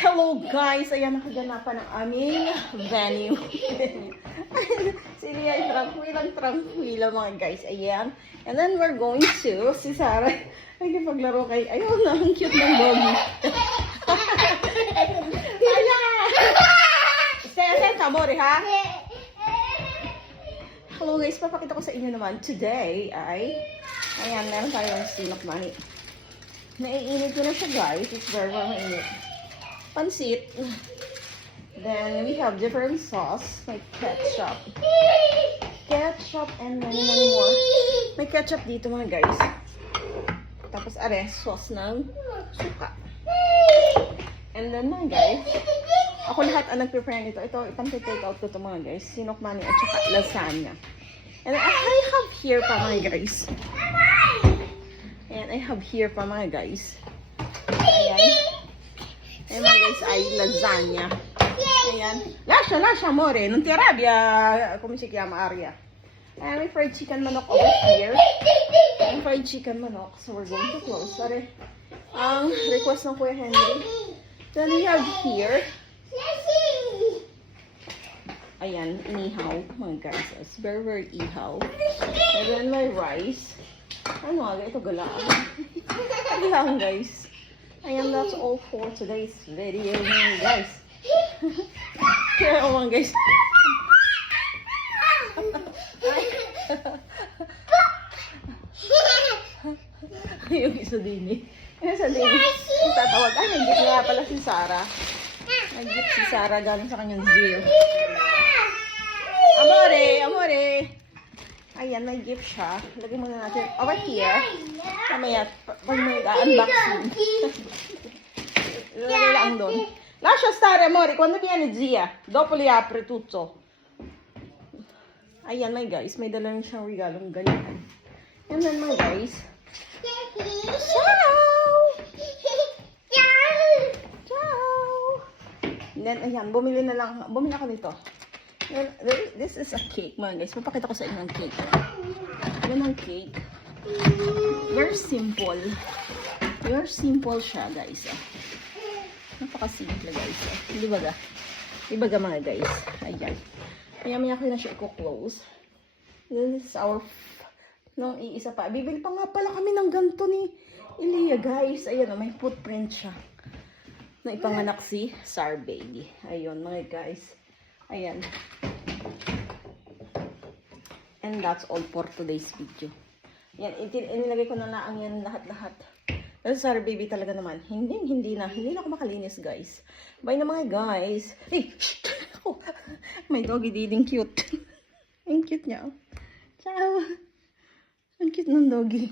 Hello guys! Ayan, nakaganapan ng aming venue. Sige, ay tranquila mga guys. Ayan. And then we're going to, si Sarah, nagpaglaro kay, ayun na, ang cute ng doggy. Ayan! Sen, kamori ha? Hello guys, papakita ko sa inyo naman. Today ay, ayan, meron tayong sinok money. Naiinit ko na siya guys. It's very mainit. Pansit. Then we have different sauce like ketchup and many more. May ketchup dito mga guys. Tapos are sauce ng suka. And then mga guys, ako lahat ang nag-prepare nito. Ito ipang-take out ko ito mga guys. Sinok mani at saka lasagna. And then I have here pa mga guys. Ayan, I have here pa mga guys. Ayan. Ayan mga guys, ay lasagna. Ayan. Lascia, amore. Non ti arrabbia. Come si chiama, Aria? Ayan, may fried chicken manok over here. May fried chicken manok. So we're going to close. Sorry. Ang request ng Kuya Henry. Then we have here. Ayan, inihaw. Mga guys, it's very ihaw. And then my rice. Ano nga, ito galaan. Galaan guys. Ayan, that's all for today's video, guys. Kaya mga guys. Yung isa din eh. Yung isa din eh. Tatawag. Ay, nag-gift nga pala si Sarah. Nag-gift si Sarah galing sa kanyang jail. Amore. Ayan, may gift siya. Lagyan muna natin over here. Mamaya, pag may unboxing. Lagay lang doon. Lascia stare, amore. Quando viene zia? Dopo li apre tutto. Ayan, my guys. May dala rin siyang regalong ganyan. And then, my guys. Ciao! And then, ayan. Bumili ako nito. This is a cake, mga guys. Papakita ko sa inyo ang cake. Yan ang cake. Very simple. Very simple siya, guys. Napaka-simple, guys. Di ba ga? Di ba ga, mga guys? Ayan. Maya-maya ko na siya i-close. This is our nung iisa pa. Bibili pa nga pala kami ng ganito ni Elia, guys. Ayan, may footprint siya. Na ipanganak si Sar Baby. Ayun, mga guys. Ayan. And that's all for today's video. Yan, inilagay ko na lang yan lahat-lahat. Pero Sarah Baby talaga naman. Hindi na ako makalinis, guys. Bye na mga guys. Hey! Oh, my doggy diding cute. Ang cute niya. Ciao! Ang cute ng doggy.